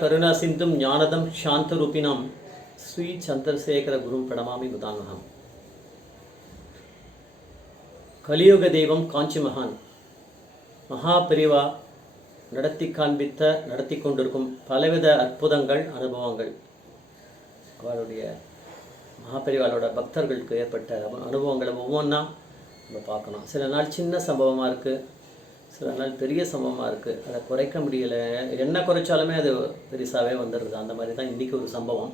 கருணா சிந்தும் ஞானதம் சாந்தரூபிணம் ஸ்ரீ சந்திரசேகர குரும் பிரணமாமி முதாங்ககம். கலியுக தெய்வம் காஞ்சி மகான் மகா பெரிவா நடத்தி கொண்டிருக்கும் பலவித அற்புதங்கள் அனுபவங்கள், அவருடைய மகாபெரிவாளோட பக்தர்களுக்கு ஏற்பட்ட அனுபவங்களை ஒவ்வொன்றா நம்ம பார்க்கணும். சில நாள் சின்ன சம்பவமாக இருக்குது, சில நாள் பெரிய சம்பவமாக இருக்குது. அதை குறைக்க முடியலை, என்ன குறைச்சாலுமே அது பெருசாகவே வந்துடுது. அந்த மாதிரி தான் இன்றைக்கி ஒரு சம்பவம்.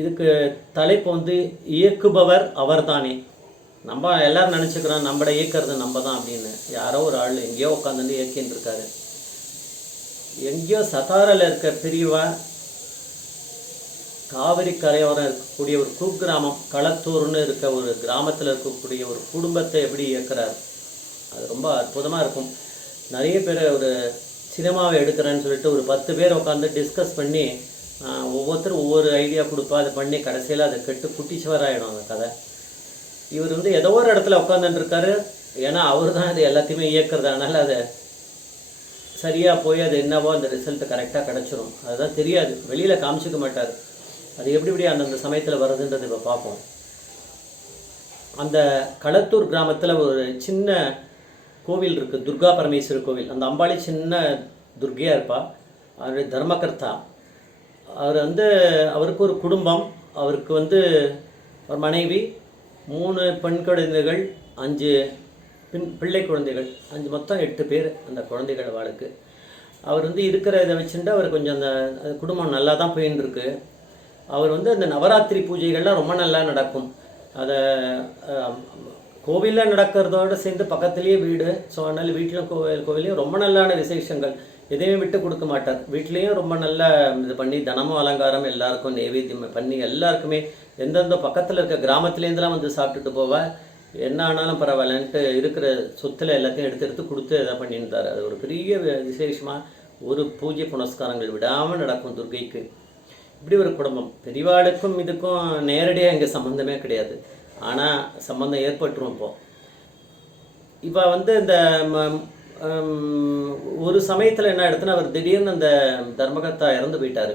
இதுக்கு தலைப்பு வந்து இயக்குபவர் அவர் தானே. நம்ம எல்லோரும் நினச்சிக்கிறோம் நம்மளை இயக்கிறது நம்ம தான் அப்படின்னு. யாரோ ஒரு ஆள் எங்கேயோ உட்காந்துட்டு இயக்கின்னு இருக்காரு. எங்கேயோ சதாரில் இருக்க பெரியவா காவிரி கரையோரம் இருக்கக்கூடிய ஒரு குக்கிராமம் களத்தூர்னு இருக்க ஒரு கிராமத்தில் இருக்கக்கூடிய ஒரு குடும்பத்தை எப்படி இயக்குறார், அது ரொம்ப அற்புதமாக இருக்கும். நிறைய பேர் ஒரு சினிமாவை எடுக்கிறேன்னு சொல்லிட்டு ஒரு 10 பேர் உட்காந்து டிஸ்கஸ் பண்ணி ஒவ்வொருத்தரும் ஒவ்வொரு ஐடியா கொடுப்பா. அதை பண்ணி கடைசியில் அதை கெட்டு குட்டிச்சுவராகிடும் அந்த கதை. இவர் வந்து ஏதோ ஒரு இடத்துல உட்காந்துட்டுருக்காரு. ஏன்னா அவர் தான் அது எல்லாத்தையுமே இயக்கிறதுனால அதை சரியாக போய் அது என்னவோ அந்த ரிசல்ட்டு கரெக்டாக கிடச்சிரும். அதுதான் தெரியாது, வெளியில் காமிச்சிக்க மாட்டார். அது எப்படி அந்தந்த சமயத்தில் வருதுன்றது இப்போ பார்ப்போம். அந்த களத்தூர் கிராமத்தில் ஒரு சின்ன கோவில் இருக்குது, துர்கா பரமேஸ்வரி கோவில். அந்த அம்பாளி சின்ன துர்கையாக இருப்பாள். அவருடைய தர்மகர்த்தா. அவர் வந்து அவருக்கு ஒரு குடும்பம், அவருக்கு வந்து ஒரு மனைவி, 3 பெண் குழந்தைகள், 5 பிள்ளை குழந்தைகள், 5 மொத்தம் 8 பேர் அந்த குழந்தைகள் வாழ்க்கு. அவர் வந்து இருக்கிற இதை வச்சுட்டு அவர் கொஞ்சம் அந்த குடும்பம் நல்லா தான் போயின்னு இருக்கு. அவர் வந்து அந்த நவராத்திரி பூஜைகள்லாம் ரொம்ப நல்லா நடக்கும். அதை கோவிலில் நடக்கிறதோடு சேர்ந்து பக்கத்துலேயே வீடு. ஸோ அதனால் வீட்டிலும் கோவிலையும் ரொம்ப நல்லான விசேஷங்கள் எதையுமே விட்டு கொடுக்க மாட்டார். வீட்லேயும் ரொம்ப நல்லா இது பண்ணி தினமும் அலங்காரம், எல்லாருக்கும் நைவேத்தியம் பண்ணி எல்லாருக்குமே எந்தெந்த பக்கத்தில் இருக்க கிராமத்துலேருந்துலாம் வந்து சாப்பிட்டுட்டு போவாள். என்ன ஆனாலும் பரவாயில்லன்ட்டு இருக்கிற சொத்தில் எல்லாத்தையும் எடுத்து கொடுத்து இதை பண்ணியிருந்தார். அது ஒரு பெரிய விசேஷமாக ஒரு பூஜை புனஸ்காரங்கள் விடாமல் நடக்கும் துர்கைக்கு. இப்படி ஒரு குடும்பம். பெரியவாளுக்கும் இதுக்கும் நேரடியாக இங்கே சம்மந்தமே கிடையாது, ஆனால் சம்மந்தம் ஏற்பட்டுரும். இப்போ வந்து இந்த ஒரு சமயத்தில் என்ன எடுத்துன்னா, அவர் திடீர்னு அந்த தர்மகர்த்தா இறந்து போயிட்டார்.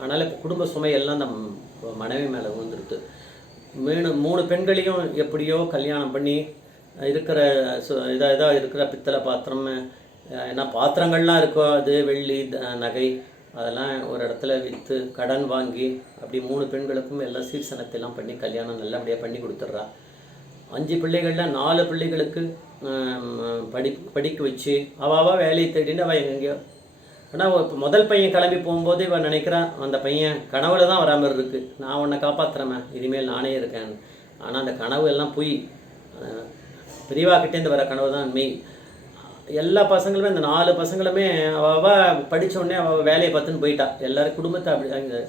அதனால் இப்போ குடும்ப சுமையெல்லாம் நம்ம மனைவி மேலே விழுந்துருது. 3 பெண்களையும் எப்படியோ கல்யாணம் பண்ணி இருக்கிற இதாக இருக்கிற பித்தளை பாத்திரம், ஏன்னா பாத்திரங்கள்லாம் இருக்கோ அது வெள்ளி நகை அதெல்லாம் ஒரு இடத்துல விற்று கடன் வாங்கி அப்படி 3 பெண்களுக்கும் எல்லாம் சீர்சனத்தையெல்லாம் பண்ணி கல்யாணம் நல்லபடியாக பண்ணி கொடுத்துட்றா. 5 பிள்ளைகளில் 4 பிள்ளைகளுக்கு படிக்க வச்சு அவள் வேலையை தேடின்னு அவள் எங்கெங்கேயோ. ஆனால் இப்போ முதல் பையன் கிளம்பி போகும்போது இவன் நினைக்கிறான், அந்த பையன் கனவுல தான் வராமல் இருக்குது, நான் உன்னை காப்பாற்றுறேன், இனிமேல் நானே இருக்கேன். ஆனால் அந்த கனவு எல்லாம் போய் பெரியவாக்கிட்டேருந்து வர கனவு தான் மெய். எல்லா பசங்களுமே, அந்த 4 பசங்களுமே அவள் படித்தோடனே அவள் வேலையை பார்த்துன்னு போயிட்டா. எல்லோரும் குடும்பத்தை அப்படி அங்கே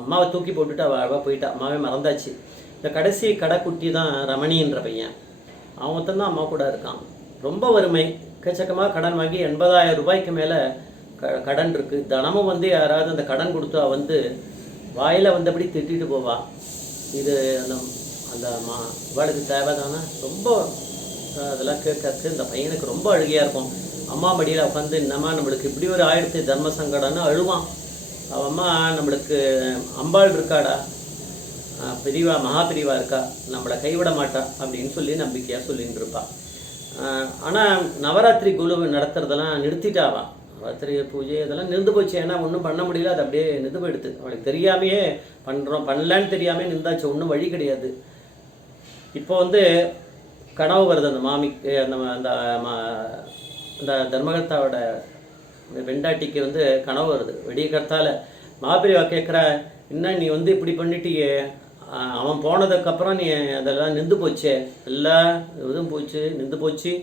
அம்மாவை தூக்கி போட்டுட்டு அவள் போயிட்டா. அம்மாவே மறந்தாச்சு. இந்த கடைசி கடைக்குட்டி தான் ரமணின்ற பையன். அவன் மொத்தம்தான் அம்மா கூட இருக்கான். ரொம்ப வறுமை, எக்கச்சக்கமாக கடன் வாங்கி 80,000 ரூபாய்க்கு மேலே கடன் இருக்குது. தினமும் வந்து யாராவது அந்த கடன் கொடுத்தா வந்து வாயில் வந்தபடி திட்டிட்டு போவா. இது அந்த அந்த இவளுக்கு தேவைதானே. ரொம்ப அதெல்லாம் கேட்கறதுக்கு இந்த பையனுக்கு ரொம்ப அழுகையாக இருக்கும். அம்மா மடியில் உட்காந்து என்னம்மா நம்மளுக்கு இப்படி ஒரு ஆயிடுத்து தர்ம சங்கடம்னு அழுவான். அவன் அம்மா நம்மளுக்கு அம்பாள் இருக்காடா, பெரியவா மகா பெரியவா இருக்கா, நம்மளை கைவிட மாட்டா அப்படின்னு சொல்லி நம்பிக்கையாக சொல்லின்னு இருப்பாள். ஆனால் நவராத்திரி குழு நடத்துறதெல்லாம் நிறுத்திட்டாவான். நவராத்திரி பூஜை இதெல்லாம் நின்று போச்சு. ஏன்னா ஒன்றும் பண்ண முடியல, அது அப்படியே நின்று போயிடுது. அவளுக்கு தெரியாமையே பண்ணலான்னு தெரியாமே நின்றாச்சு, ஒன்றும் வழி கிடையாது. இப்போ வந்து கனவு வருது அந்த மாமிக்கு, அந்த தர்மகர்த்தாவோட வெண்டாட்டிக்கு வந்து கனவு வருது. வெடிய கர்த்தால மகாபெரிவா கேட்குற, என்ன நீ வந்து இப்படி பண்ணிட்டியே, அவன் போனதுக்கப்புறம் நீ அதெல்லாம் நின்று போச்சே, எல்லா இதுவும் நின்று போச்சு.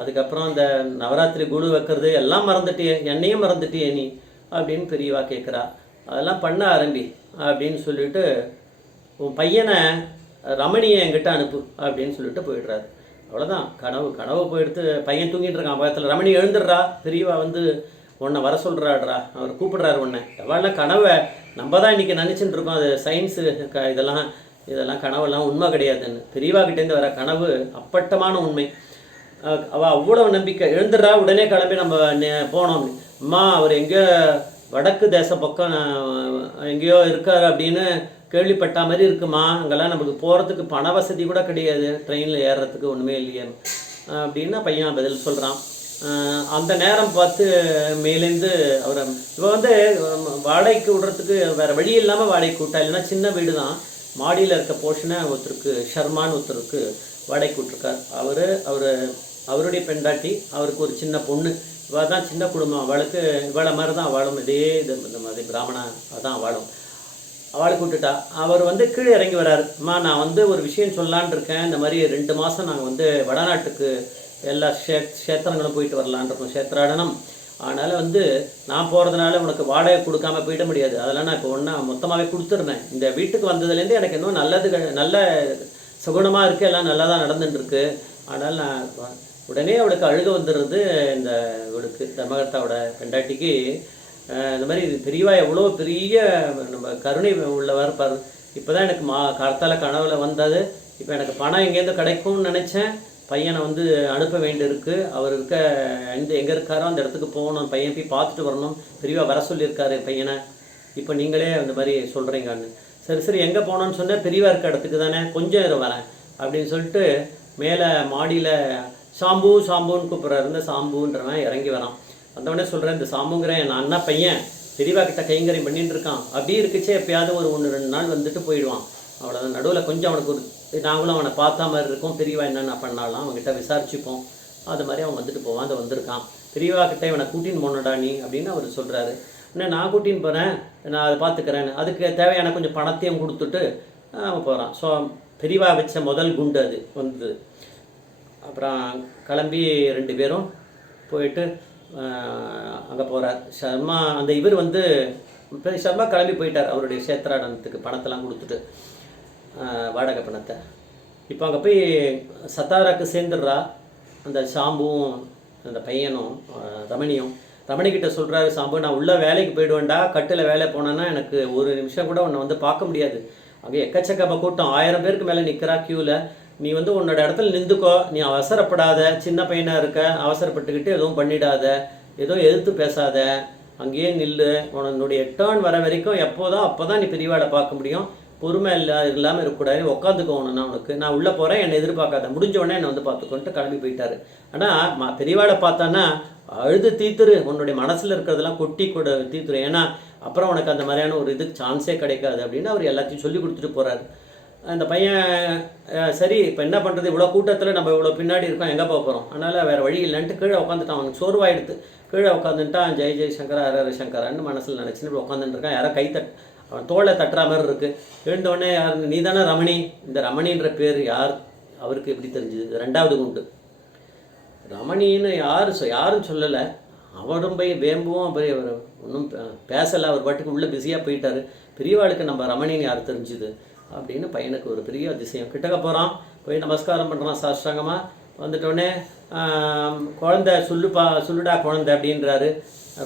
அதுக்கப்புறம் அந்த நவராத்திரி குழு வைக்கிறது எல்லாம் மறந்துட்டியே, என்னையும் மறந்துட்டியே நீ அப்படின்னு பெரியவா கேட்குறா. அதெல்லாம் பண்ண ஆரம்பி அப்படின்னு சொல்லிட்டு உன் பையனை ரமணியை என்கிட்ட அனுப்பு அப்படின்னு சொல்லிட்டு போயிடுறாரு. அவ்வளோதான், கனவு போயிடுத்து. பையன் தூங்கிட்டு இருக்கான் பக்கத்தில். ரமணி எழுந்துடுறா. பெரியவா வந்து உன்னை வர சொல்கிறாடுறா, அவர் கூப்பிடுறாரு உன்னை. எவ்வளோ கனவை நம்ம தான் இன்றைக்கி நினச்சிட்டு இருக்கோம், அது சயின்ஸு இதெல்லாம் கனவெல்லாம் உண்மை கிடையாதுன்னு. பெரியவா கிட்டேருந்து வர கனவு அப்பட்டமான உண்மை. அவள் அவ்வளோ நம்பிக்கை, எழுந்துடுறா உடனே கிளம்பி நம்ம போனோம். அம்மா அவர் எங்கேயோ வடக்கு தேச பக்கம் எங்கேயோ இருக்கார் அப்படின்னு கேள்விப்பட்ட மாதிரி இருக்குமா, அங்கெல்லாம் நமக்கு போகிறதுக்கு பண வசதி கூட கிடையாது, ட்ரெயினில் ஏறுறதுக்கு ஒன்றுமே இல்லையே அப்படின்னு பையன் பதில் சொல்கிறான். அந்த நேரம் பார்த்து மேலேருந்து அவர் இப்போ வந்து வாடகைக்கு விடுறதுக்கு வேறு வழி இல்லாமல் வாடகைக்கு விட்டா, இல்லைன்னா சின்ன வீடு தான், மாடியில் இருக்க போர்ஷனை ஒருத்தருக்கு ஷர்மான்னு ஒருத்தருக்கு வாடகைக்கு விட்ருக்கார். அவருடைய பெண்டாட்டி, அவருக்கு ஒரு சின்ன பொண்ணு, இவள் தான் சின்ன குடும்பம், அவளுக்கு இவளை மாதிரி தான் வாழும், இதே இந்த மாதிரி பிராமணா அதான் வாழும். அவளுக்கு விட்டுட்டா. அவர் வந்து கீழே இறங்கி வர்றாரு. அம்மா நான் வந்து ஒரு விஷயம் சொல்லலான் இருக்கேன், இந்த மாதிரி 2 மாதம் நாங்கள் வந்து வடநாட்டுக்கு எல்லா க்ஷேத்திரங்களும் போயிட்டு வரலான் இருக்கோம், க்ஷேத்ராடனம். அதனால் வந்து நான் போகிறதுனால உனக்கு வாடகை கொடுக்காம போயிட முடியாது, அதெல்லாம் நான் இப்போ ஒன்றா மொத்தமாகவே கொடுத்துருந்தேன். இந்த வீட்டுக்கு வந்ததுலேருந்து எனக்கு இன்னும் நல்ல சுகுணமாக இருக்குது, எல்லாம் நல்லா தான் நடந்துட்டுருக்கு. அதனால் நான் உடனே அவளுக்கு அழுக வந்துடுறது. இவளுக்கு தர்மகர்த்தாவோட பெண்டாட்டிக்கு இந்த மாதிரி பெரியவா எவ்வளோ பெரிய நம்ம கருணை உள்ளவர் பாரு, இப்போ தான் எனக்கு கார்த்தால கனவுல வந்தது, இப்போ எனக்கு பணம் எங்கேருந்து கிடைக்கும்னு நினச்சேன், பையனை வந்து அனுப்ப வேண்டியிருக்கு, அவர் எங்கே இருக்காரோ அந்த இடத்துக்கு போகணும், பையன் போய் பார்த்துட்டு வரணும், பெரியவா வர சொல்லியிருக்காரு பையனை, இப்போ நீங்களே அந்த மாதிரி சொல்கிறீங்கன்னு. சரி எங்கே போகணுன்னு சொன்னால் பெரியவா இருக்க இடத்துக்கு தானே, கொஞ்சம் வரேன் அப்படின்னு சொல்லிட்டு மேலே மாடியில் சாம்புன்னு கூப்பிட்றாரு. இந்த சாம்புன்றவன் இறங்கி வரான். வந்தவொடனே சொல்கிறேன், இந்த சாம்புங்கிற என் அண்ணா பையன் பெரியவா கிட்ட கைங்கரியம் பண்ணிட்டு இருக்கான், அப்படியே இருக்குச்சே எப்பயாவது ஒரு 1-2 நாள் வந்துட்டு போயிடுவான், அவ்வளோதான். நடுவில் கொஞ்சம் அவனுக்கு நாங்களும் அவனை பார்த்தா மாதிரி இருக்கும், பெரியவா என்னென்ன பண்ணாலும் அவங்ககிட்ட விசாரிச்சுப்போம், அது மாதிரி அவன் வந்துட்டு போவான். அதை வந்திருக்கான், பெரியவா கிட்டே இவனை கூட்டின்னு போனடா நீ அப்படின்னு அவர் சொல்கிறாரு. இன்னும் நான் கூட்டின்னு போகிறேன், நான் அதை பார்த்துக்கிறேன், அதுக்கு தேவையான கொஞ்சம் பணத்தையும் கொடுத்துட்டு அவன் போகிறான். ஸோ பெரியவா வச்ச முதல் குண்டு அது வந்தது. அப்புறம் கிளம்பி 2 பேரும் போயிட்டு அங்கே போகிறார். ஷர்மா அந்த இவர் வந்து ஷர்மா கிளம்பி போயிட்டார் அவருடைய க்ஷேத்ராடனத்துக்கு, பணத்தெல்லாம் கொடுத்துட்டு வாடகை பணத்தை. இப்போ அங்கே போய் சத்தாராக்கு சேர்ந்துடுறா அந்த சாம்புவும் அந்த பையனும் ரமணிக்கிட்ட சொல்கிறாரு, சாம்பு நான் உள்ளே வேலைக்கு போயிடுவேன்டா, கட்டில் வேலை போனேன்னா எனக்கு ஒரு நிமிஷம் கூட உன்னை வந்து பார்க்க முடியாது, அங்கே எக்கச்சக்க கூட்டம் 1000 பேருக்கு மேலே நிற்கிறா க்யூவில், நீ வந்து உன்னோட இடத்துல நின்றுக்கோ, நீ அவசரப்படாத, சின்ன பையனாக இருக்க, அவசரப்பட்டுக்கிட்டு எதுவும் பண்ணிடாத, எதுவும் எதிர்த்து பேசாத, அங்கேயே நில்லு, உன்னுடைய டேர்ன் வர வரைக்கும் அப்போ தான் நீ பெரியவாளை பார்க்க முடியும், பொறுமை இல்லாமல் இருக்கக்கூடாது, உட்காந்துக்கோணுன்னா உனக்கு, நான் உள்ளே போகிறேன், என்னை எதிர்பார்க்காத, முடிஞ்ச உடனே என்னை வந்து பார்த்துக்கோன்ட்டு கிளம்பி போயிட்டாரு. ஆனால் பெரியவாளை பார்த்தான்னா அழுது தீத்துரு, உன்னுடைய மனசில் இருக்கிறதெல்லாம் கொட்டி கூட தீத்துரு, ஏன்னா அப்புறம் உனக்கு அந்த மாதிரியான ஒரு இதுக்கு சான்ஸே கிடைக்காது அப்படின்னு அவர் எல்லாத்தையும் சொல்லி கொடுத்துட்டு போகிறாரு. அந்த பையன் சரி இப்போ என்ன பண்ணுறது, இவ்வளோ கூட்டத்தில் நம்ம இவ்வளோ பின்னாடி இருக்கோம், எங்கே போக போகிறோம், அதனால் வேறு வழி இல்லைன்ட்டு கீழே உட்காந்துட்டான். அவனுக்கு சோர்வாயிடுத்து, கீழே உட்காந்துட்டான். ஜெய் சங்கரா ஹர சங்கரான்னு மனசில் நினச்சின்னு உட்காந்துட்டு இருக்கான். யாரோ அவன் தோளை தட்டுற மாதிரி இருக்குது. எழுந்தோடனே யார், நீ தானே ரமணி, இந்த ரமணின்ற பேர் யார் அவருக்கு எப்படி தெரிஞ்சுது? 2வது குண்டு. ரமணின்னு யாரும் சொல்லலை, அவரும் போய் வேம்பும் போய் அவர் ஒன்றும் பேசலை, அவர் பாட்டுக்கு உள்ளே பிஸியாக போயிட்டார். பெரியவாளுக்கு நம்ம ரமணின்னு யார் தெரிஞ்சுது அப்படின்னு பையனுக்கு ஒரு பெரிய அதிசயம். கிட்டக்க போகிறான், போய் நமஸ்காரம் பண்ணுறான் சாஷ்டாங்கமாக. வந்துட்டோடனே குழந்தை சொல்லுடா குழந்தை அப்படின்றாரு.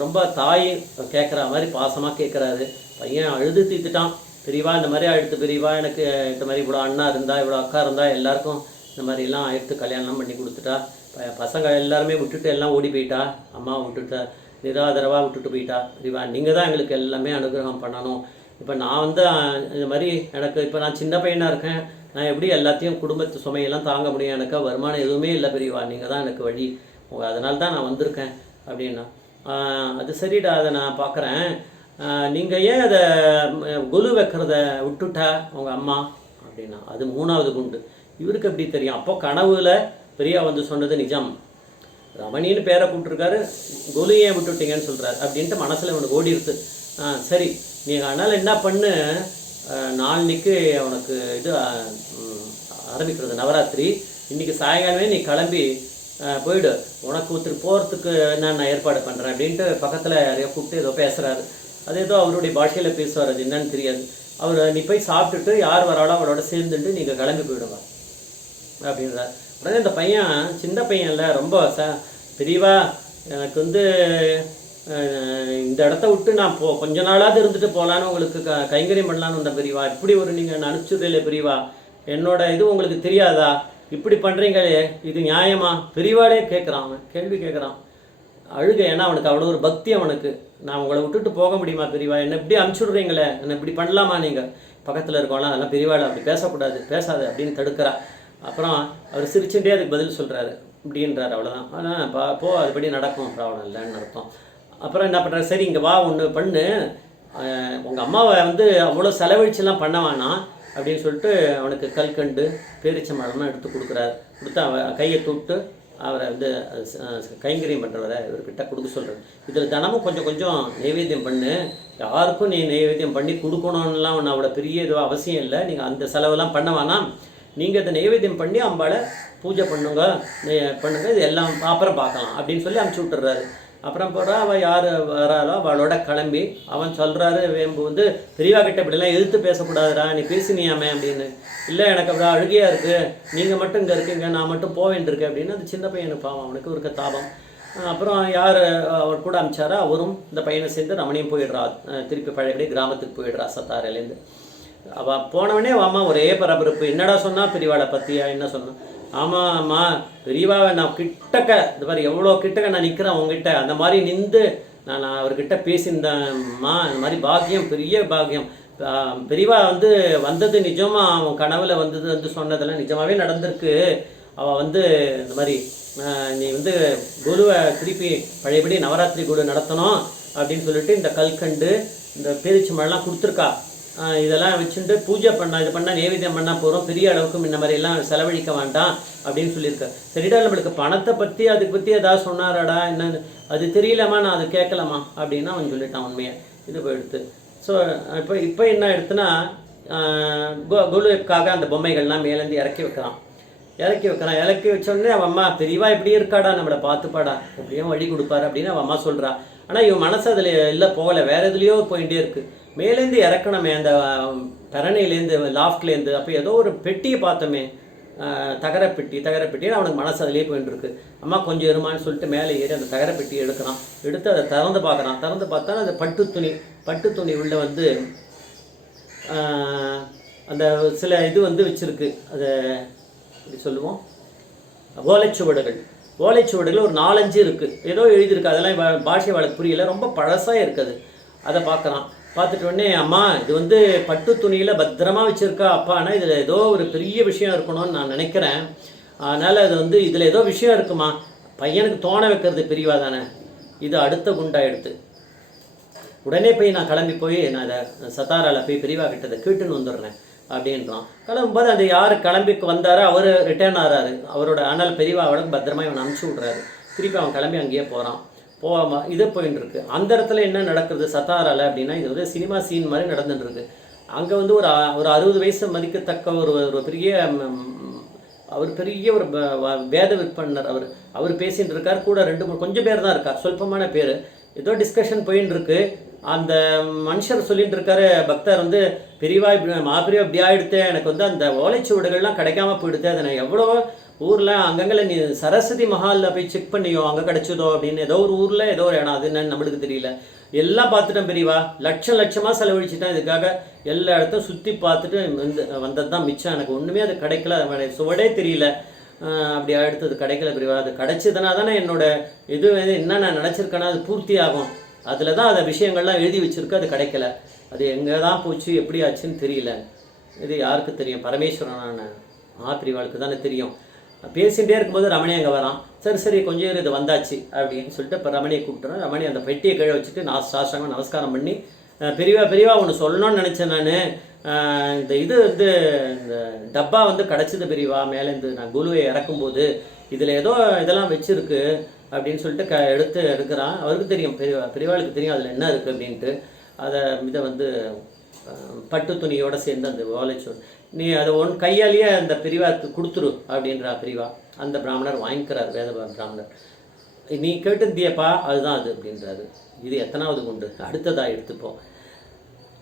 ரொம்ப தாய் கேட்குற மாதிரி பாசமாக கேட்குறாரு. பையன் அழுது தீத்துட்டான். பெரியவா இந்த மாதிரி ஆயிடுத்து, பெரியவா எனக்கு இந்த மாதிரி இவ்வளோ அண்ணா இருந்தா, இவ்வளோ அக்கா இருந்தா, எல்லாருக்கும் இந்த மாதிரிலாம் ஆயிடுத்து, கல்யாணம் பண்ணி கொடுத்துட்டா, பசங்க எல்லாருமே விட்டுட்டு எல்லாம் ஓடி போயிட்டா, அம்மாவை விட்டுட்டா, நிராதரவாக விட்டுட்டு போயிட்டா. பெரியவா நீங்கள் தான் எங்களுக்கு எல்லாமே அனுகிரகம் பண்ணணும். இப்போ நான் வந்து இந்த மாதிரி எனக்கு இப்போ நான் சின்ன பையனாக இருக்கேன், நான் எப்படி எல்லாத்தையும் குடும்பத்து சுமையெல்லாம் தாங்க முடியும், எனக்கு வருமானம் எதுவுமே இல்லை பெரியவா, நீங்கள் தான் எனக்கு வழி, அதனால தான் நான் வந்திருக்கேன் அப்படின்னா. அது சரிடா, அதை நான் பார்க்குறேன், நீங்கள் ஏன் அதை கொலு வைக்கிறத விட்டுட்டா உங்கள் அம்மா அப்படின்னா. அது 3வது குண்டு. இவருக்கு எப்படி தெரியும்? அப்போ கனவுல பெரியா வந்து சொன்னது நிஜம். ரமணின்னு பேரை கூப்பிட்டுருக்காரு, கொலு ஏன் விட்டுட்டீங்கன்னு சொல்கிறாரு அப்படின்ட்டு மனசில் அவனுக்கு ஓடி இருக்கு. சரி நீ அதனால் என்ன பண்ணு, நாளைக்கு உனக்கு இது ஆரம்பிக்கிறது நவராத்திரி, இன்றைக்கி சாயங்காலமே நீ கிளம்பி போயிடு, உனக்கு ஒருத்தர் போகிறதுக்கு நான் ஏற்பாடு பண்ணுறேன் அப்படின்ட்டு பக்கத்தில் யாரையோ கூப்பிட்டு ஏதோ பேசுகிறாரு. அது ஏதோ அவருடைய பாஷையில் பேசுவார், அது என்னன்னு தெரியாது. அவர் நீ போய் சாப்பிட்டுட்டு யார் வராளோ அவளோட சேர்ந்துட்டு நீங்கள் கிளம்பி போயிடுவார் அப்படின்றார். உடனே இந்த பையன் சின்ன பையன்ல ரொம்ப பெரியவா எனக்கு வந்து இந்த இடத்த விட்டு நான் கொஞ்ச நாளாவது இருந்துட்டு போகலான்னு உங்களுக்கு கைங்கரியம் பண்ணலான்னு வந்த பெரியவா, இப்படி ஒரு நீங்கள் அனுப்பிச்சுடல பெரியவா, என்னோட இது உங்களுக்கு தெரியாதா இப்படி பண்ணுறீங்களே இது நியாயமா? பெரியவாளே கேட்குறான், அவன் கேள்வி கேட்குறான் அழுக. ஏன்னா அவனுக்கு அவ்வளோ ஒரு பக்தி அவனுக்கு. நான் உங்களை விட்டுட்டு போக முடியுமா பெரியவா? என்னை இப்படி அனுப்பிச்சுடுறீங்களே, என்னை இப்படி பண்ணலாமா நீங்கள்? பக்கத்தில் இருக்கவங்களாம் அதெல்லாம் பெரியவாள் அப்படி பேசக்கூடாது, பேசாது அப்படின்னு தடுக்கிறா. அப்புறம் அவர் சிரிச்சுட்டே அதுக்கு பதில் சொல்கிறாரு, இப்படின்றார், அவ்வளோதான். ஆனால் போ அதுபடி நடக்கும், ப்ராப்ளம் இல்லைன்னு அர்த்தம். அப்புறம் என்ன பண்ணுறாரு, சரி இங்கே வா ஒன்று பண்ணு, உங்கள் அம்மாவை வந்து அவ்வளோ செலவழிச்சுலாம் பண்ண வேணாம் அப்படின்னு சொல்லிட்டு அவனுக்கு கல்கண்டு பேரிச்சம்பழம்லாம் எடுத்து கொடுக்குறாரு. கொடுத்து கையை தொட்டு அவரை வந்து கைங்கரியம் பண்ணுறவரை இவர்கிட்ட கொடுக்க சொல்கிறார். இதில் தினமும் கொஞ்சம் கொஞ்சம் நைவேத்தியம் பண்ணு, யாருக்கும் நீ நைவேத்தியம் பண்ணி கொடுக்கணும்லாம் ஒன்று அவ்வளோ பெரிய இதுவாக அவசியம் இல்லை, நீங்கள் அந்த செலவெல்லாம் பண்ண வேணாம், நீங்கள் அதை நைவேத்தியம் பண்ணி அம்பாளை பூஜை பண்ணுங்க இது எல்லாம் அப்புறம் பார்க்கலாம் அப்படின்னு சொல்லி அனுப்பிச்சி விட்டுறாரு. அப்புறம் போகிறா, அவள் யார் வராளோ அவளோட கிளம்பி அவன் சொல்கிறாரு, வேம்பு வந்து பெரியவா கிட்ட இப்படிலாம் எதிர்த்து பேசக்கூடாதுரா, நீ பேசினியாமே அப்படின்னு. இல்லை எனக்கு அப்படி அழுகையாக இருக்குது, நீங்கள் மட்டும் இங்கே இருக்கீங்க, நான் மட்டும் போவேன்ருக்கேன் அப்படின்னு அந்த சின்ன பையனுக்கு பாவம், அவனுக்கு இருக்க தாபம். அப்புறம் யார் அவர் கூட அனுப்பிச்சாரா, அவரும் இந்த பையனை சேர்ந்து ரமணியும் போயிடுறா, திருப்பி பழையபடி கிராமத்துக்கு போயிடுறா சத்தாரிலேருந்து. அவள் போனவனே அம்மா ஒரே பரபரப்பு, என்னடா சொன்னா பெரியவாளை பற்றியா, என்ன சொன்னான்? ஆமாம் அம்மா பெரியவாவை நான் கிட்டக்க இந்த மாதிரி எவ்வளோ கிட்டக்க நான் நிற்கிறேன் உங்ககிட்ட, அந்த மாதிரி நின்று நான் அவர்கிட்ட பேசியிருந்தேன்மா, இந்த மாதிரி பாக்கியம் பெரிய பாக்கியம், பெரியவா வந்து வந்தது நிஜமாக, அவன் கனவுல வந்தது வந்து சொன்னதெல்லாம் நிஜமாகவே நடந்திருக்கு. அவள் வந்து இந்த மாதிரி நீ வந்து குருவை திருப்பி பழையபடி நவராத்திரி குரு நடத்தணும் அப்படின்னு சொல்லிட்டு இந்த கல்கண்டு இந்த பேரிச்சம்பழம்லாம் கொடுத்துருக்கா, இதெல்லாம் வச்சுட்டு பூஜை பண்ணால் இது பண்ணால் நைவேத்தியம் பண்ணால் போகிறோம், பெரிய அளவுக்கு இந்த மாதிரிலாம் செலவழிக்க வேண்டாம் அப்படின்னு சொல்லியிருக்கேன். சரிடா, நம்மளுக்கு பணத்தை பற்றி அதுக்கு பற்றி ஏதாவது சொன்னாராடா என்னன்னு அது தெரியலம்மா, நான் அது கேட்கலாமா அப்படின்னு அவன் சொல்லிட்டான் உண்மையை. இது போயிடுத்து. ஸோ இப்போ என்ன எடுத்துன்னா, குழுவுக்காக அந்த பொம்மைகள்லாம் மேலேருந்து இறக்கி வைக்கிறான். இறக்கி வச்சோடனே அவன் அம்மா பெரியவா இப்படி இருக்காடா, நம்மளை பார்த்துப்பாடா, எப்படியும் வழி கொடுப்பாரு அப்படின்னு அவன் அம்மா சொல்கிறா. ஆனால் இவன் மனசு அதில் இல்லை, போகலை, வேறு எதுலேயோ போயிட்டே இருக்குது. மேலேருந்து இறக்கணுமே அந்த பரணையிலேருந்து லாஃப்ட்லேருந்து. அப்போ ஏதோ ஒரு பெட்டியை பார்த்தோமே, தகரப்பெட்டின்னு அவனுக்கு மனசு அதிலே போயிட்டு இருக்கு. அம்மா கொஞ்சம் இருமான்னு சொல்லிட்டு மேலே ஏறி அந்த தகரப்பெட்டியை எடுத்து அதை திறந்து பார்த்தா அந்த பட்டு துணி உள்ள வந்து அந்த சில இது வந்து வச்சுருக்கு, அதை எப்படி சொல்லுவோம், ஓலைச்சுவடுகள் ஒரு 4-5 இருக்குது, ஏதோ எழுதியிருக்கு, அதெல்லாம் பாஷை வழக்கு புரியல, ரொம்ப பழசாக இருக்குது. அதை பார்த்துட்டு உடனே, அம்மா இது வந்து பட்டு துணியில் பத்திரமா வச்சுருக்கா அப்பா, ஆனால் இதில் ஏதோ ஒரு பெரிய விஷயம் இருக்கணும்னு நான் நினைக்கிறேன், அதனால் அது வந்து இதில் ஏதோ விஷயம் இருக்குமா, பையனுக்கு தோண வைக்கிறது பெரியவா தானே, இது அடுத்த குண்டாயிடுத்து. உடனே போய் நான் கிளம்பி போய் நான் அதை சத்தாராவில் போய் பெரியவா கிட்ட அதை கேட்டுன்னு வந்துடுறேன் அப்படின்றான். கிளம்பும்போது அது யார் கிளம்பி வந்தாரோ அவர் ரிட்டர்ன் ஆகிறாரு அவரோட. ஆனால் பெரியவா அவளுக்கு பத்திரமா இவன் அனுப்பிச்சி விட்றாரு. திருப்பி அவன் கிளம்பி அங்கேயே போகாமல் இது போயின்னு இருக்கு. அந்த இடத்துல என்ன நடக்கிறது சத்தாரால அப்படின்னா, இது வந்து சினிமா சீன் மாதிரி நடந்துட்டுருக்கு. அங்கே வந்து ஒரு 60 வயசு மதிக்கத்தக்க ஒரு பெரிய ஒரு வேத விற்பனர் அவர் பேசின்னு இருக்கார். கூட 2-3 கொஞ்சம் பேர் தான் இருக்கார், சொல்பமான பேர். ஏதோ டிஸ்கஷன் போயின்னு இருக்கு. அந்த மனுஷர் சொல்லிட்டு இருக்காரு, பக்தர் வந்து பெரியவா மாபெரியவா இப்படி ஆகிடுத்து, எனக்கு வந்து அந்த ஓலைச்சுவடுகள்லாம் கிடைக்காம போயிடுது, அதை நான் எவ்வளோ ஊரில் அங்கங்கே நீ சரஸ்வதி மஹாலில் போய் செக் பண்ணியோ அங்கே கிடச்சதோ அப்படின்னு, ஏதோ ஒரு ஊரில் ஏதோ ஒரு இடம், அது என்னன்னு நம்மளுக்கு தெரியல, எல்லாம் பார்த்துட்டேன் பெரியவா, லட்சமாக செலவழிச்சிட்டேன் இதுக்காக, எல்லா இடத்தையும் சுற்றி பார்த்துட்டு வந்தது தான் மிச்சம், எனக்கு ஒன்றுமே அது கிடைக்கல, சுவடே தெரியல, அப்படி அடுத்தது கிடைக்கல பெரியவா, அது கிடைச்சதுனா தானே என்னோட இது என்ன நான் நினச்சிருக்கேன்னா அது பூர்த்தி ஆகும், அதில் தான் அந்த விஷயங்கள்லாம் எழுதி வச்சுருக்கு, அது கிடைக்கல, அது எங்கே தான் போச்சு எப்படி ஆச்சுன்னு தெரியல, இது யாருக்கு தெரியும், பரமேஸ்வரனான மகாபிரிவாளுக்கு தானே தெரியும். பேசிகிட்டே இருக்கும்போது ரமணி அங்கே வரான். சரி கொஞ்சம் இது வந்தாச்சு அப்படின்னு சொல்லிட்டு இப்போ ரமணியை கூப்பிட்டுறேன். ரமணி அந்த பெட்டியை கீழே வச்சுட்டு சாஷ்டாங்க நமஸ்காரம் பண்ணி, பெரியவா ஒன்று சொல்லணும்னு நினச்சேன் நான், இந்த இது வந்து இந்த டப்பா வந்து கிடச்சிது பெரியவா மேலேருந்து நான் குழுவை இறக்கும்போது, இதில் ஏதோ இதெல்லாம் வச்சுருக்கு அப்படின்னு சொல்லிட்டு எடுக்கிறான். அவருக்கு தெரியும், பெரியவாளுக்கு தெரியும் அதில் என்ன இருக்குது அப்படின்ட்டு. இதை வந்து பட்டு துணியோடு சேர்ந்து அந்த ஓலைச்சோடு நீ அதை கையாலேயே அந்த பெரியவாக்கு கொடுத்துரு அப்படின்றா பெரியவா. அந்த பிராமணர் வாங்கிக்கிறார், வேத பிராமணர். நீ கேட்டுந்தியப்பா அதுதான் அது அப்படின்றாரு. இது எத்தனாவது குண்டு, அடுத்ததாக எடுத்துப்போம்.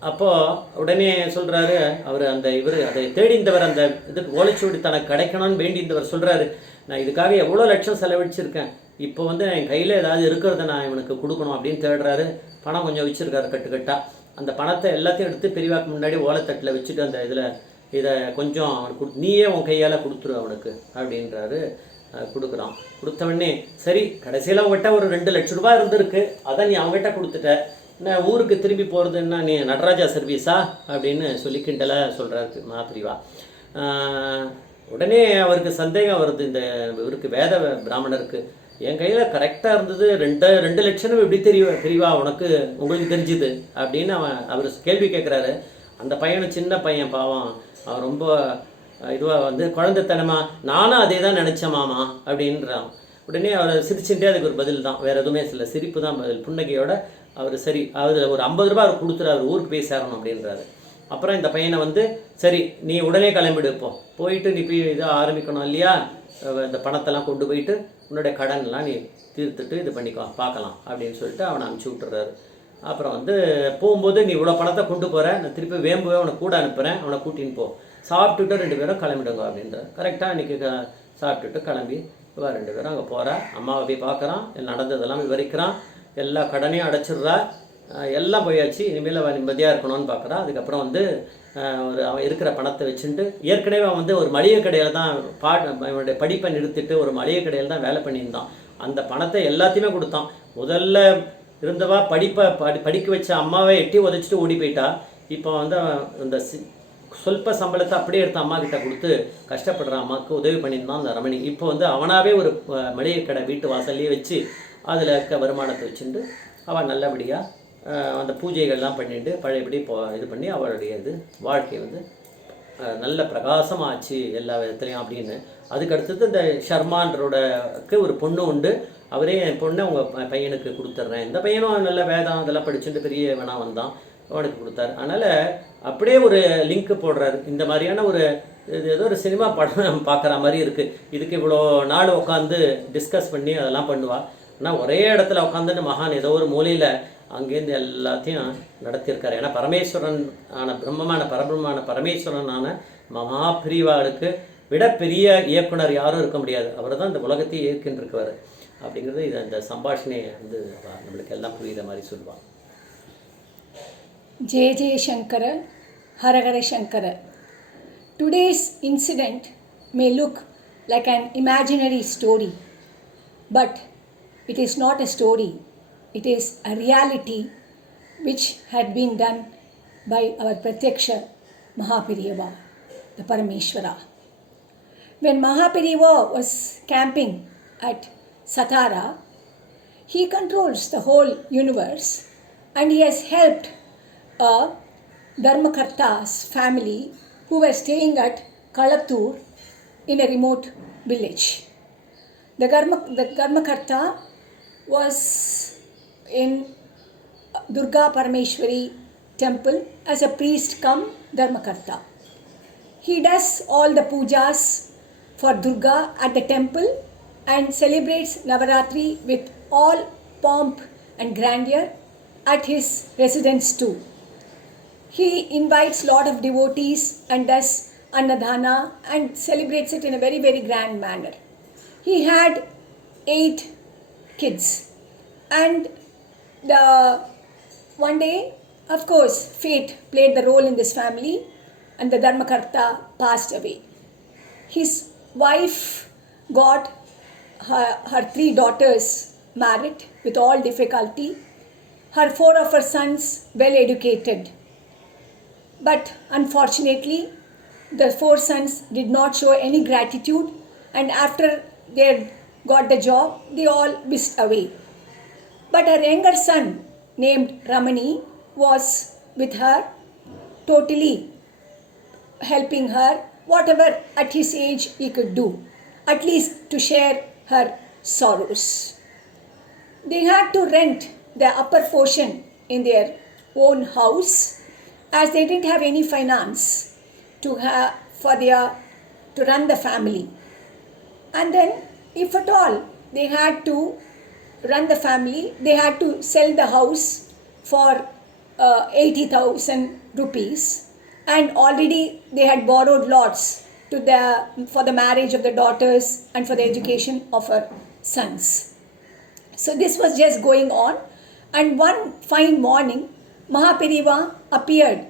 அப்போது உடனே சொல்கிறாரு அவர், அதை தேடிந்தவர், அந்த இதுக்கு ஓலைச்சுவடி தனக்கு கிடைக்கணும்னு வேண்டிந்தவர் சொல்கிறாரு, நான் இதுக்காக எவ்வளோ லட்சம் செலவழிச்சிருக்கேன், இப்போ வந்து என் கையில் ஏதாவது இருக்கிறத நான் இவனுக்கு கொடுக்கணும் அப்படின்னு தேடுறாரு. பணம் கொஞ்சம் வச்சுருக்காரு கட்டுக்கட்டாக. அந்த பணத்தை எல்லாத்தையும் எடுத்து பெரியவாக்கு முன்னாடி ஓலைத்தட்டில் வச்சுட்டு அந்த இதில் இதை கொஞ்சம் அவனுக்கு நீயே உன் கையால் கொடுத்துரு அவனுக்கு அப்படின்றாரு. கொடுக்குறான். கொடுத்தவொடனே சரி, கடைசியில் அவங்ககிட்ட ஒரு 2 லட்ச ரூபா இருந்திருக்கு, அதை நீ அவங்ககிட்ட கொடுத்துட்ட, என்ன ஊருக்கு திரும்பி போகிறதுன்னா நீ நடராஜா சர்வீஸா அப்படின்னு சொல்லி கிண்டலாக சொல்கிறாரு மகாபிரிவா. உடனே அவருக்கு சந்தேகம் வருது, இந்த இவருக்கு வேத பிராமணருக்கு, என் கையில் கரெக்டாக இருந்தது, 2 லட்சம் எப்படி தெரியவா உனக்கு, உங்களுக்கு தெரிஞ்சுது அப்படின்னு அவர் கேள்வி கேட்குறாரு. அந்த பையனும் சின்ன பையன் பாவம், அவன் ரொம்ப இதுவாக வந்து குழந்தைத்தனமா, நானும் அதே தான் நினச்சேன் மாமா அப்படின்றான். உடனே அவர் சிரிச்சுட்டே அதுக்கு ஒரு பதில் தான், வேறு எதுவுமே இல்லை, சிரிப்பு தான் பதில். புன்னகையோட அவர் சரி, அவர் ஒரு 50 ரூபா அவர் கொடுத்துரு, அவர் ஊருக்கு போய் சேரணும் அப்படின்றாரு. அப்புறம் இந்த பையனை வந்து சரி நீ உடனே கிளம்பிடு, போயிட்டு நீ போய் இதை ஆரம்பிக்கணும் இல்லையா, இந்த பணத்தெல்லாம் கொண்டு போயிட்டு உன்னுடைய கடன்லாம் நீ தீர்த்துட்டு இது பண்ணிக்கோ பார்க்கலாம் அப்படின்னு சொல்லிட்டு அவனை அனுப்பிச்சி விட்டுறாரு. அப்புறம் வந்து போகும்போது நீ இவ்வளோ பணத்தை கொண்டு போகிற, நான் திருப்பி வேம்புவே அவனை கூட அனுப்புகிறேன், அவனை கூட்டின்னு போ, சாப்பிட்டுட்டு 2 பேரும் கிளம்பிடுங்க அப்படின்ற. கரெக்டாக அன்றைக்கி சாப்பிட்டுட்டு கிளம்பி 2 பேரும் அங்கே போகிறா. அம்மாவை போய் பார்க்குறான், நடந்ததெல்லாம் விவரிக்கிறான், எல்லா கடனையும் அடைச்சிட்றா, எல்லாம் போயாச்சு, இனிமேல் அவன் நிம்மதியாக இருக்கணும்னு பார்க்குறான். அதுக்கப்புறம் வந்து அவன் இருக்கிற பணத்தை வச்சுட்டு, ஏற்கனவே அவன் வந்து ஒரு மளிகை கடையில் தான் அவனுடைய படிப்பை நிறுத்திட்டு ஒரு மளிகை கடையில் தான் வேலை பண்ணியிருந்தான். அந்த பணத்தை எல்லாத்தையுமே கொடுத்தான். முதல்ல இருந்தவா படிக்க வச்ச அம்மாவை எட்டி உதச்சிட்டு ஓடி போயிட்டா. இப்போ வந்து அந்த சொல்ப சம்பளத்தை அப்படியே எடுத்து அம்மா கிட்ட கொடுத்து கஷ்டப்படுற அம்மாவுக்கு உதவி பண்ணியிருந்தான் அந்த ரமணி. இப்போ வந்து அவனாவே ஒரு மளிகை கடை வீட்டு வாசல்லையே வச்சு அதில் இருக்க வருமானத்தை வச்சுட்டு அவள் நல்லபடியாக அந்த பூஜைகள்லாம் பண்ணிட்டு பழையபடி இது பண்ணி அவளுடைய வாழ்க்கை வந்து நல்ல பிரகாசமாச்சு எல்லா விதத்துலையும் அப்படின்னு. அதுக்கடுத்தது இந்த ஷர்மான்றோடக்கு ஒரு பொண்ணு உண்டு, அவரே என் பொண்ணை உங்கள் பையனுக்கு கொடுத்துட்றேன். இந்த பையனும் நல்ல வேதம் இதெல்லாம் படிச்சுட்டு பெரிய வேணா வந்தான், அவனுக்கு கொடுத்தாரு. அதனால் அப்படியே ஒரு லிங்க் போடுறாரு. இந்த மாதிரியான ஒரு இது ஏதோ ஒரு சினிமா படம் பார்க்குற மாதிரி இருக்குது. இதுக்கு இவ்வளோ நாள் உட்காந்து டிஸ்கஸ் பண்ணி அதெல்லாம் பண்ணுவாள். ஆனால் ஒரே இடத்துல உட்காந்துட்டு மகான் ஏதோ ஒரு மூலையில் அங்கேருந்து எல்லாத்தையும் நடத்தியிருக்காரு. ஏன்னா பரமேஸ்வரன் ஆன பரபிரம்மமான பரமேஸ்வரனான மகாபிரிவாளுக்கு விட பெரிய இயக்குனர் யாரும் இருக்க முடியாது. அவர் தான் இந்த உலகத்தையே இயக்கின்றிருக்காரு அப்படிங்கிறது இந்த சம்பாஷணையை வந்து நம்மளுக்கு எல்லாம் புரியுற மாதிரி சொல்லுவாங்க. ஜெய ஜெய சங்கர, ஹரஹர Sankara. Today's incident may look like an imaginary story, but it is not a story. It is a reality which had been done by our Pratyaksha Mahapiriyava, the Parameshwara. When Mahapiriyava was camping at Satara, he controls the whole universe and he has helped a Dharmakarta's family who were staying at Kalattur in a remote village. The Dharmakarta was in Durga Parameshwari temple as a priest come Dharmakarta. He does all the pujas for Durga at the temple and celebrates Navaratri with all pomp and grandeur at his residence too. He invites lot of devotees and does Annadhana and celebrates it in a very, very grand manner. He had 8 kids, and one day, of course, fate played the role in this family and the Dharmakarta passed away. His wife got her 3 daughters married with all difficulty. Her 4 of her sons well educated. But unfortunately, the 4 sons did not show any gratitude, and after they got the job, they all whisked away. But her younger son, named Ramani, was with her, totally helping her, whatever at his age he could do, at least to share her sorrows. They had to rent the upper portion in their own house, as they didn't have any finance to run the family. And then, if at all they had to run the family, they had to sell the house for 80,000 rupees, and already they had borrowed lots for the marriage of the daughters and for the education of her sons. So this was just going on, and one fine morning Mahapiriva appeared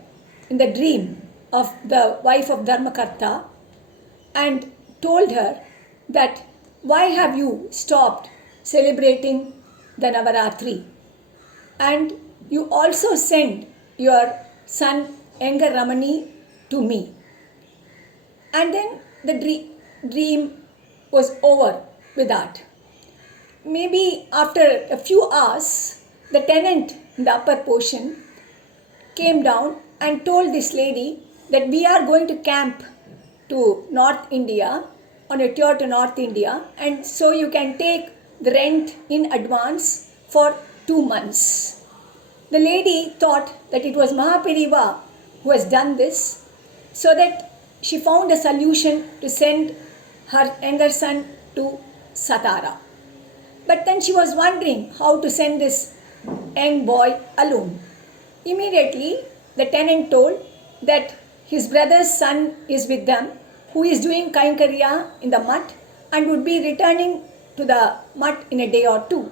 in the dream of the wife of Dharmakarta and told her that why have you stopped celebrating the Navaratri, and you also send your son younger Ramani to me. And then the dream was over with that. Maybe after a few hours, the tenant in the upper portion came down and told this lady that we are going to camp to North India, on a tour to North India, and so you can take the rent in advance for 2 months. The lady thought that it was Mahaperiva who has done this, so that she found a solution to send her younger son to Satara. But then she was wondering how to send this young boy alone. Immediately, the tenant told that his brother's son is with them, who is doing Kainkariya in the mutt and would be returning to the mutt in a day or two.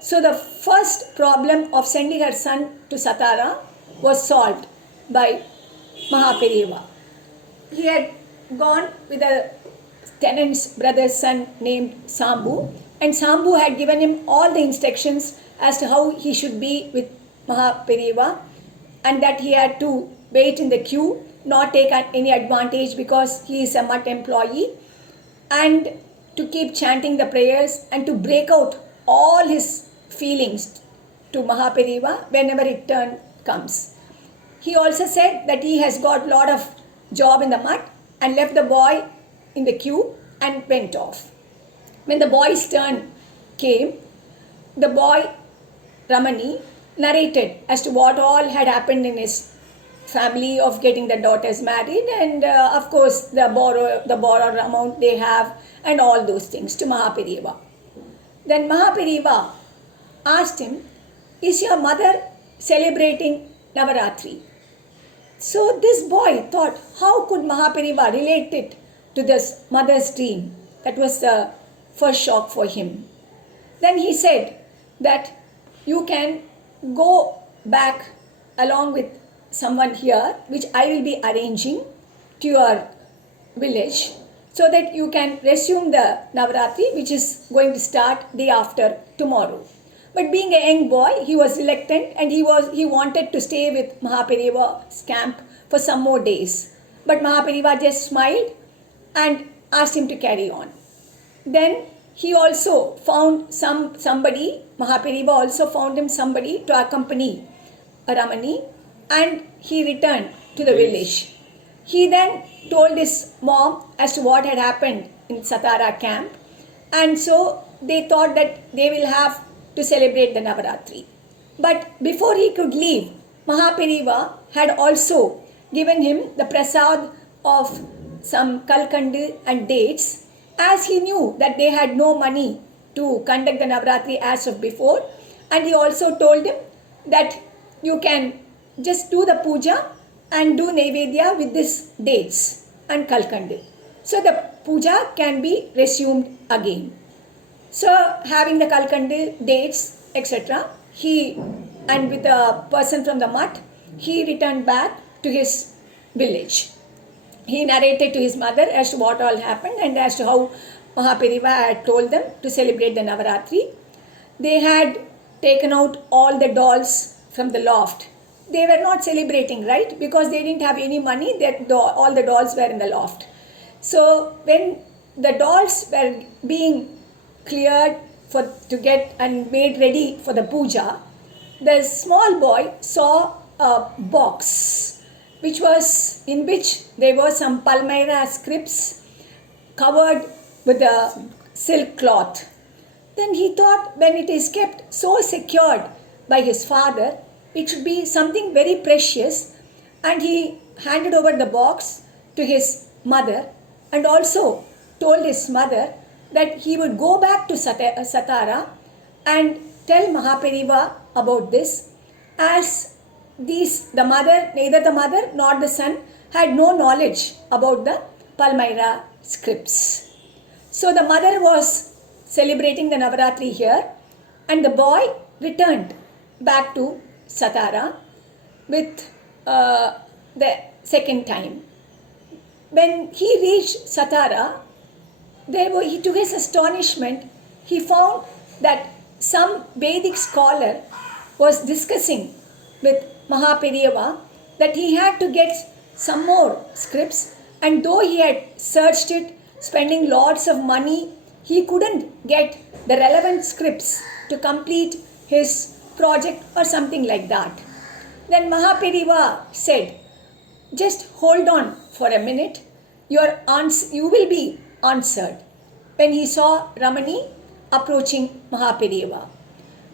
So the first problem of sending her son to Satara was solved by Mahaperiva. He had gone with a tenant's brother's son named Sambhu, and Sambhu had given him all the instructions as to how he should be with Mahaperiva, and that he had to wait in the queue, not take any advantage because he is a mutt employee, and to keep chanting the prayers and to break out all his feelings to Mahaperiva whenever it turn comes. He also said that he has got a lot of job in the mutt and left the boy in the queue and went off. When the boy's turn came, the boy Ramani narrated as to what all had happened in his family of getting the daughters married, and of course the borrowed amount they have and all those things to Mahaperiva. Then Mahaperiva asked him, is your mother celebrating Navaratri? So this boy thought, how could Mahaperiva relate it to this mother's dream? That was the first shock for him. Then he said that you can go back along with someone here, which I will be arranging, to your village, so that you can resume the Navaratri, which is going to start day after tomorrow. But being a young boy, he was reluctant, and he wanted to stay with Mahaperiva's camp for some more days. But Mahaperiva just smiled and asked him to carry on. Then he also found somebody, Mahaperiva also found him somebody to accompany Ramani, and he returned to the village. He then told his mom as to what had happened in Satara camp, and so they thought that they will have to celebrate the Navaratri. But before he could leave, Mahaperiva had also given him the prasad of some kalkandu and dates, as he knew that they had no money to conduct the Navaratri as of before, and he also told him that you can just do the puja and do Naivedya with these dates and kalkandu. So the puja can be resumed again. So having the kalkandu, dates, etc., and with a person from the mutt, he returned back to his village. He narrated to his mother as to what all happened and as to how Mahaperiva had told them to celebrate the Navaratri. They had taken out all the dolls from the loft. They were not celebrating, right? Because they didn't have any money, all the dolls were in the loft. So when the dolls were being cleared to get and made ready for the puja, the small boy saw a box in which there were some Palmyra scripts covered with a silk cloth. Then he thought, when it is kept so secured by his father, it should be something very precious, and he handed over the box to his mother and also told his mother that he would go back to Satara and tell Mahaperiva about this, as neither the mother nor the son had no knowledge about the Palmyra scripts. So the mother was celebrating the Navaratri here, and the boy returned back to Satara with the second time. When he reached Satara, to his astonishment, he found that some Vedic scholar was discussing with Mahaperiyava that he had to get some more scripts, and though he had searched it, spending lots of money, he couldn't get the relevant scripts to complete his project or something like that. Then Mahaperiyava said, just hold on for a minute, you will be answered. When he saw Ramani approaching Mahaperiyava,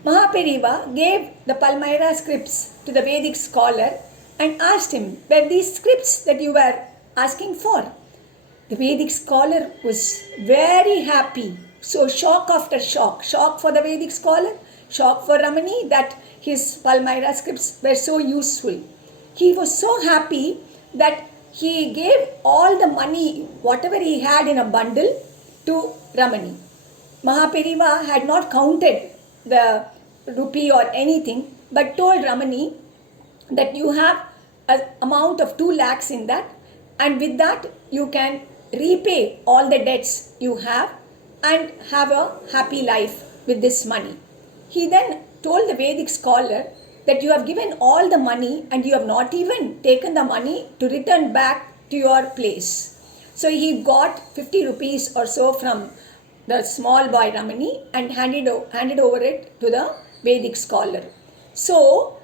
Mahaperiyava gave the Palmyra scripts to the Vedic scholar and asked him, were these scripts that you were asking for? The Vedic scholar was very happy. So shock after shock. Shock for the Vedic scholar, shock for Ramani that his Palmyra scripts were so useful. He was so happy that he gave all the money, whatever he had in a bundle, to Ramani. Mahaperiyava had not counted the rupee or anything, but told Ramani that you have an amount of 2 lakhs in that, and with that you can repay all the debts you have and have a happy life with this money. He then told the Vedic scholar that you have given all the money and you have not even taken the money to return back to your place. So he got 50 rupees or so from the small boy Ramani and handed over it to the Vedic scholar. So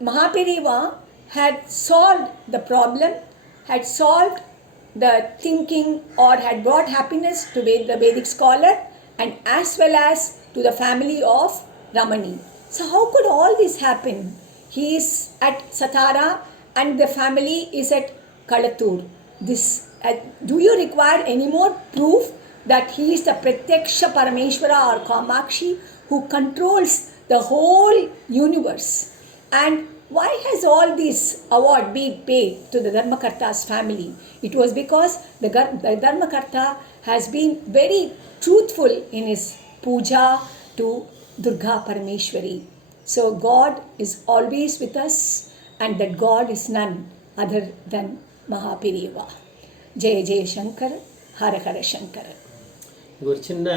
Mahaperiyava had solved the problem, had solved the thinking, or had brought happiness to the Vedic scholar and as well as to the family of Ramani. So how could all this happen? He is at Satara and the family is at Kalatur. Do you require any more proof that he is the Pratyaksha Parameshwara or Kamakshi who controls the whole universe? And why has all this award been paid to the Dharmakarta's family? It was because the Dharmakarta has been very truthful in his puja to Durga Parameshwari. So God is always with us, and that God is none other than Mahaperiyava. Jaya Jaya Shankar, Hara Hara Shankar. ஒரு சின்ன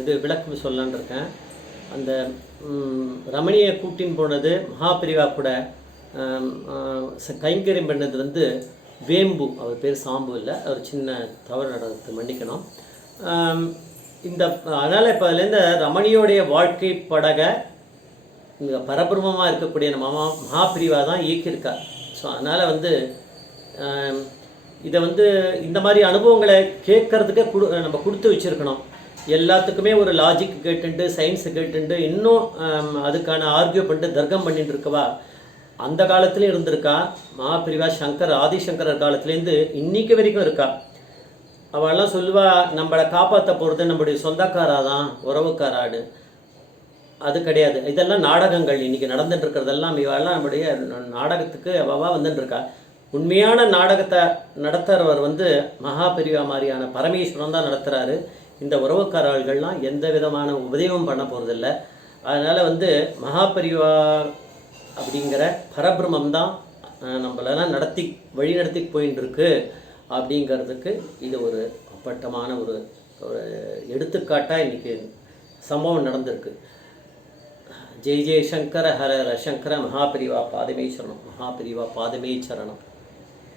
இது விளக்கம் சொல்லலான்னு இருக்கேன். அந்த ரமணியை கூட்டின்னு போனது மகாபெரிவா கூட கைங்கரியம் பண்ணது வந்து வேம்பு, அவர் பேர் சாம்பு இல்லை, அவர் சின்ன தவறு நடந்து மன்னிக்கணும். அதனால் இப்போ அதுலேருந்து ரமணியோடைய வாழ்க்கை படக இங்கே பரபிரமமாக இருக்கக்கூடிய மகாபிரிவா தான் இயக்கியிருக்கார். ஸோ அதனால் வந்து இதை வந்து இந்த மாதிரி அனுபவங்களை கேட்கறதுக்கே நம்ம கொடுத்து வச்சுருக்கணும். எல்லாத்துக்குமே ஒரு லாஜிக் கேட்டுண்டு சயின்ஸு கேட்டுண்டு இன்னும் அதுக்கான ஆர்கியூ பண்ணிட்டு தர்க்கம் பண்ணிட்டு இருக்கவா அந்த காலத்துலேயும் இருந்திருக்கா. மகாபிரிவா ஆதிசங்கரர் காலத்துலேருந்து இன்னைக்கு வரைக்கும் இருக்கா. அவெல்லாம் சொல்லுவா, நம்மளை காப்பாற்ற போகிறது நம்முடைய சொந்தக்காராதான், உறவுக்காராடு. அது கிடையாது, இதெல்லாம் நாடகங்கள். இன்றைக்கி நடந்துட்டு இருக்கிறதெல்லாம் இவெல்லாம் நம்முடைய நாடகத்துக்கு அவள் வந்துட்டுருக்கா. உண்மையான நாடகத்தை நடத்துகிறவர் வந்து மகாபெரிவா மாதிரியான பரமேஸ்வரன் தான் நடத்துகிறாரு. இந்த உறவுக்காரர்கள்லாம் எந்த விதமான உபதேவம் பண்ண போகிறதில்ல. அதனால் வந்து மகாபெரிவா அப்படிங்கிற பரபிரமம் தான் நம்மளெல்லாம் வழி நடத்தி போயின்னு இருக்கு அப்படிங்கிறதுக்கு இது ஒரு அப்பட்டமான ஒரு எடுத்துக்காட்டாக இன்றைக்கி சம்பவம் நடந்திருக்கு. ஜெய் ஜெய் சங்கர ஹர ஹர சங்கர மகாபெரிவா பாதமே சரணம், மகாபெரிவா பாதமே சரணம்.